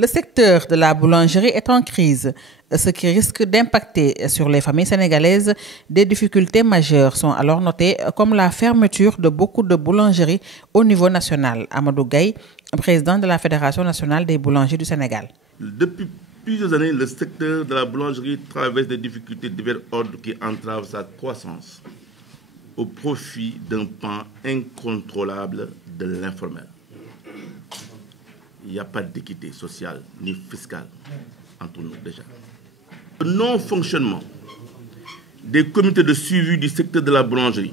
Le secteur de la boulangerie est en crise, ce qui risque d'impacter sur les familles sénégalaises. Des difficultés majeures sont alors notées, comme la fermeture de beaucoup de boulangeries au niveau national. Amadou Gaye, président de la Fédération nationale des boulangers du Sénégal. Depuis plusieurs années, le secteur de la boulangerie traverse des difficultés de divers ordres qui entravent sa croissance au profit d'un pan incontrôlable de l'informel. Il n'y a pas d'équité sociale ni fiscale entre nous déjà. Le non-fonctionnement des comités de suivi du secteur de la boulangerie,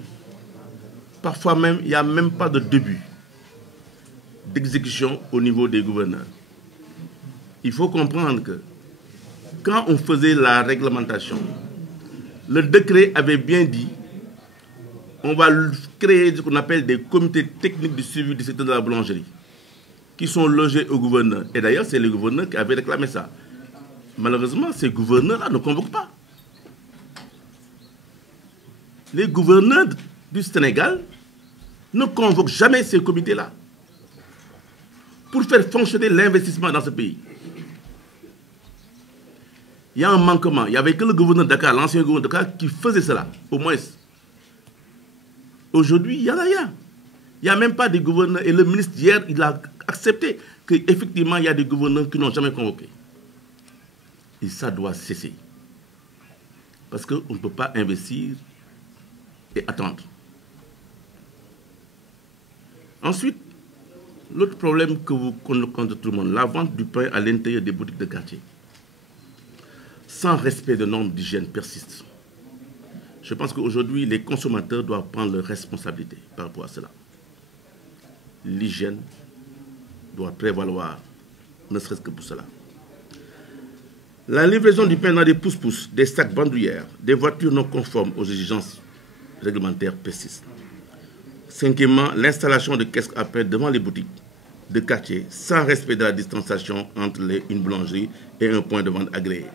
parfois même, il n'y a même pas de début d'exécution au niveau des gouverneurs. Il faut comprendre que quand on faisait la réglementation, le décret avait bien dit on va créer ce qu'on appelle des comités techniques de suivi du secteur de la boulangerie qui sont logés au gouverneur. Et d'ailleurs, c'est le gouverneur qui avait réclamé ça. Malheureusement, ces gouverneurs-là ne convoquent pas. Les gouverneurs du Sénégal ne convoquent jamais ces comités-là pour faire fonctionner l'investissement dans ce pays. Il y a un manquement. Il n'y avait que le gouverneur de Dakar, l'ancien gouverneur de Dakar, qui faisait cela, au moins. Aujourd'hui, il n'y en a rien. Il n'y a même pas de gouverneurs. Et le ministre hier, il a accepté qu'effectivement, il y a des gouverneurs qui n'ont jamais convoqué. Et ça doit cesser. Parce qu'on ne peut pas investir et attendre. Ensuite, l'autre problème que vous connaissez tout le monde, la vente du pain à l'intérieur des boutiques de quartier, sans respect de normes d'hygiène persiste. Je pense qu'aujourd'hui, les consommateurs doivent prendre leurs responsabilités par rapport à cela. L'hygiène doit prévaloir, ne serait-ce que pour cela. La livraison du pain dans des pousse-pousse, des sacs bandoulières, des voitures non conformes aux exigences réglementaires persiste. Cinquièmement, l'installation de caisses à pain devant les boutiques de quartier sans respect de la distanciation entre une boulangerie et un point de vente agréé.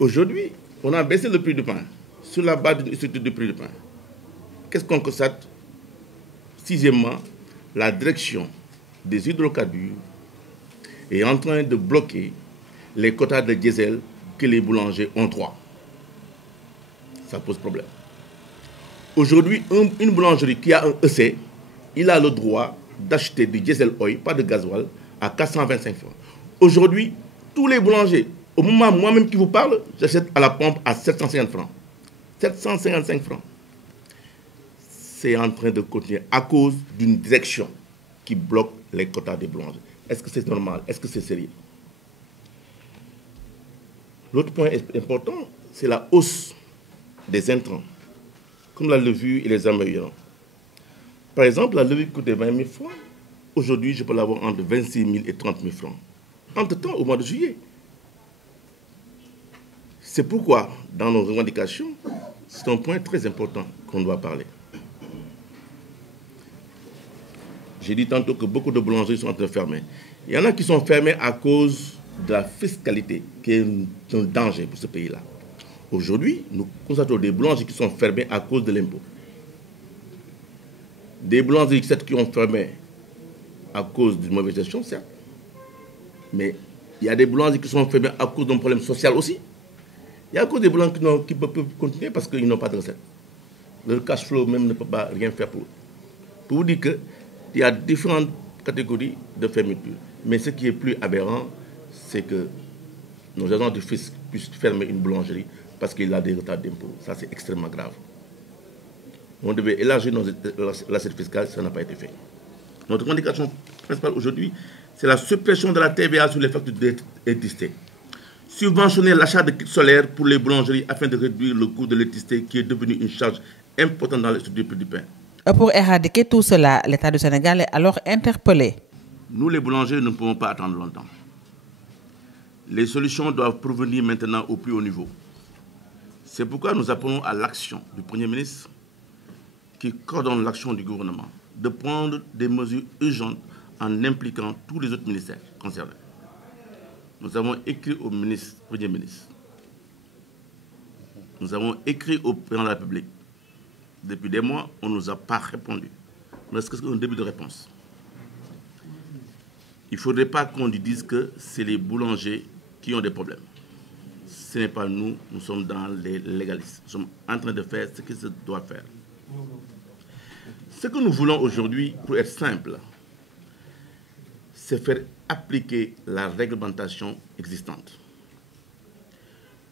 Aujourd'hui, on a baissé le prix du pain sur la base d'une structure du prix du pain. Qu'est-ce qu'on constate? Sixièmement, la direction des hydrocarbures est en train de bloquer les quotas de diesel que les boulangers ont droit. Ça pose problème. Aujourd'hui, une boulangerie qui a un EC, il a le droit d'acheter du diesel oil, pas de gasoil, à 425 francs. Aujourd'hui, tous les boulangers, au moment moi-même qui vous parle, j'achète à la pompe à 750 francs. 755 francs. C'est en train de continuer à cause d'une direction qui bloque les quotas des boulangers. Est-ce que c'est normal? Est-ce que c'est sérieux? L'autre point important, c'est la hausse des intrants, comme la levure et les améliorants. Par exemple, la levure coûte 20 000 francs. Aujourd'hui, je peux l'avoir entre 26 000 et 30 000 francs. Entre-temps, au mois de juillet. C'est pourquoi, dans nos revendications, c'est un point très important qu'on doit parler. J'ai dit tantôt que beaucoup de boulangeries sont en train de fermer. Il y en a qui sont fermées à cause de la fiscalité, qui est un danger pour ce pays-là. Aujourd'hui, nous constatons des boulangeries qui sont fermées à cause de l'impôt. Des boulangeries qui ont fermé à cause d'une mauvaise gestion, certes. Mais il y a des boulangeries qui sont fermées à cause d'un problème social aussi. Il y a à cause des boulangers qui peuvent continuer parce qu'ils n'ont pas de recettes. Le cash flow même ne peut pas rien faire pour eux. Pour vous dire qu'il y a différentes catégories de fermeture. Mais ce qui est plus aberrant, c'est que nos agents du fisc puissent fermer une boulangerie parce qu'il a des retards d'impôts. Ça, c'est extrêmement grave. On devait élargir l'assiette fiscale, ça n'a pas été fait. Notre revendication principale aujourd'hui, c'est la suppression de la TVA sur les factures d'électricité. Subventionner l'achat de kits solaires pour les boulangeries afin de réduire le coût de l'électricité qui est devenu une charge importante dans les structures du prix du pain. Pour éradiquer tout cela, l'État du Sénégal est alors interpellé. Nous, les boulangers, ne pouvons pas attendre longtemps. Les solutions doivent provenir maintenant au plus haut niveau. C'est pourquoi nous appelons à l'action du Premier ministre qui coordonne l'action du gouvernement de prendre des mesures urgentes en impliquant tous les autres ministères concernés. Nous avons écrit au Premier ministre. Nous avons écrit au président de la République. Depuis des mois, on ne nous a pas répondu. Mais est-ce que c'est un début de réponse? il ne faudrait pas qu'on dise que c'est les boulangers qui ont des problèmes. Ce n'est pas nous, nous sommes dans les légalistes. Nous sommes en train de faire ce qu'il se doit faire. Ce que nous voulons aujourd'hui, pour être simple, c'est faire appliquer la réglementation existante.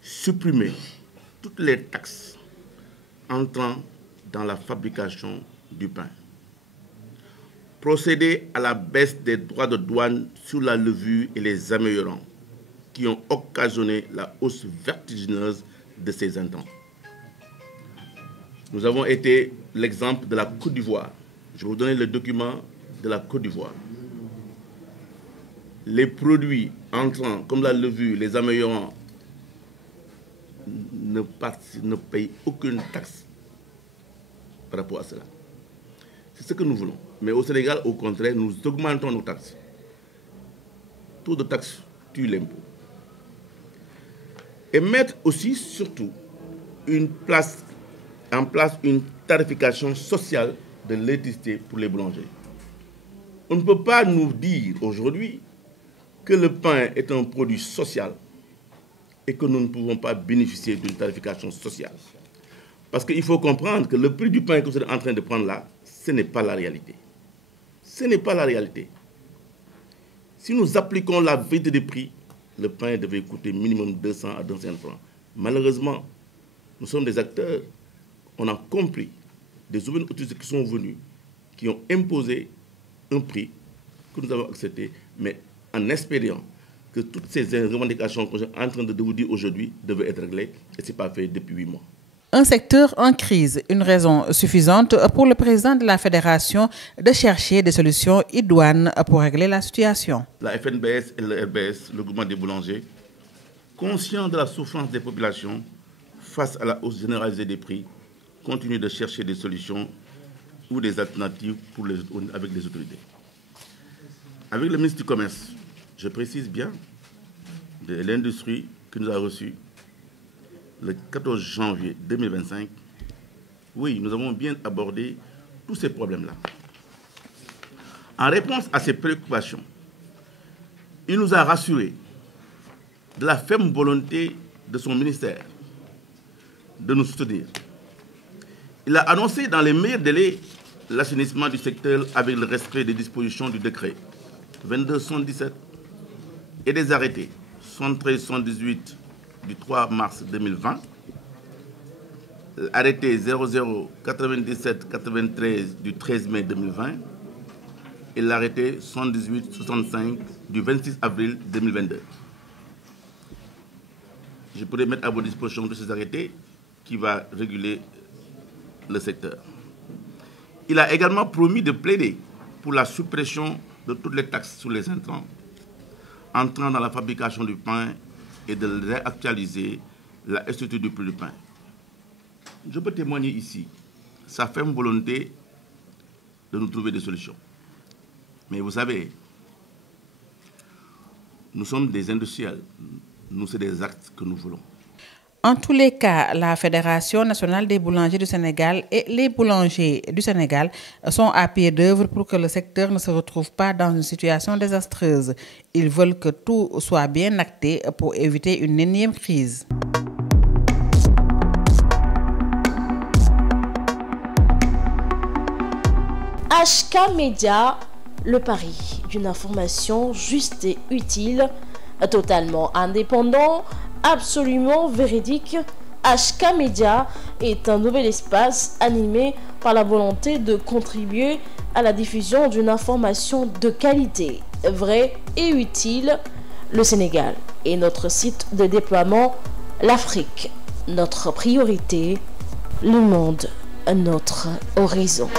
Supprimer toutes les taxes entrant dans la fabrication du pain. Procéder à la baisse des droits de douane sur la levure et les améliorants qui ont occasionné la hausse vertigineuse de ces intrants. Nous avons été l'exemple de la Côte d'Ivoire. Je vais vous donner le document de la Côte d'Ivoire. Les produits entrants, comme la levure, les améliorants, ne payent aucune taxe par rapport à cela. C'est ce que nous voulons. Mais au Sénégal, au contraire, nous augmentons nos taxes. Taux de taxe tue l'impôt. Et mettre aussi, surtout, en place une tarification sociale de l'électricité pour les boulangers. On ne peut pas nous dire aujourd'hui que le pain est un produit social et que nous ne pouvons pas bénéficier d'une tarification sociale. Parce qu'il faut comprendre que le prix du pain que vous êtes en train de prendre là, ce n'est pas la réalité. Ce n'est pas la réalité. Si nous appliquons la vérité des prix, le pain devait coûter minimum 200 à 250 francs. Malheureusement, nous sommes des acteurs, on a compris, des autorités qui sont venus, qui ont imposé un prix que nous avons accepté, mais en espérant que toutes ces revendications que je suis en train de vous dire aujourd'hui devaient être réglées, et ce n'est pas fait depuis 8 mois. Un secteur en crise, une raison suffisante pour le président de la Fédération de chercher des solutions idoines pour régler la situation. La FNBS et le RBS, le groupement des boulangers, conscients de la souffrance des populations face à la hausse généralisée des prix, continuent de chercher des solutions ou des alternatives avec les autorités. Avec le ministre du Commerce, je précise bien, de l'industrie qui nous a reçus le 14 janvier 2025, oui, nous avons bien abordé tous ces problèmes-là. En réponse à ces préoccupations, il nous a rassurés de la ferme volonté de son ministère de nous soutenir. Il a annoncé dans les meilleurs délais l'assainissement du secteur avec le respect des dispositions du décret 22-117 et des arrêtés 73-118 du 3 mars 2020, arrêté 00-97-93 du 13 mai 2020 et l'arrêté 118-65 du 26 avril 2022. Je pourrais mettre à votre disposition de ces arrêtés qui va réguler le secteur. Il a également promis de plaider pour la suppression de toutes les taxes sur les intrants entrant dans la fabrication du pain et de réactualiser la structure du prix du pain. Je peux témoigner ici sa ferme volonté de nous trouver des solutions. Mais vous savez, nous sommes des industriels. Nous, c'est des actes que nous voulons. En tous les cas, la Fédération nationale des boulangers du Sénégal et les boulangers du Sénégal sont à pied d'œuvre pour que le secteur ne se retrouve pas dans une situation désastreuse. Ils veulent que tout soit bien acté pour éviter une énième crise. HK Média, le pari d'une information juste et utile, totalement indépendant, absolument véridique. HK Média est un nouvel espace animé par la volonté de contribuer à la diffusion d'une information de qualité, vraie et utile. Le Sénégal est notre site de déploiement, l'Afrique, notre priorité, le monde, notre horizon.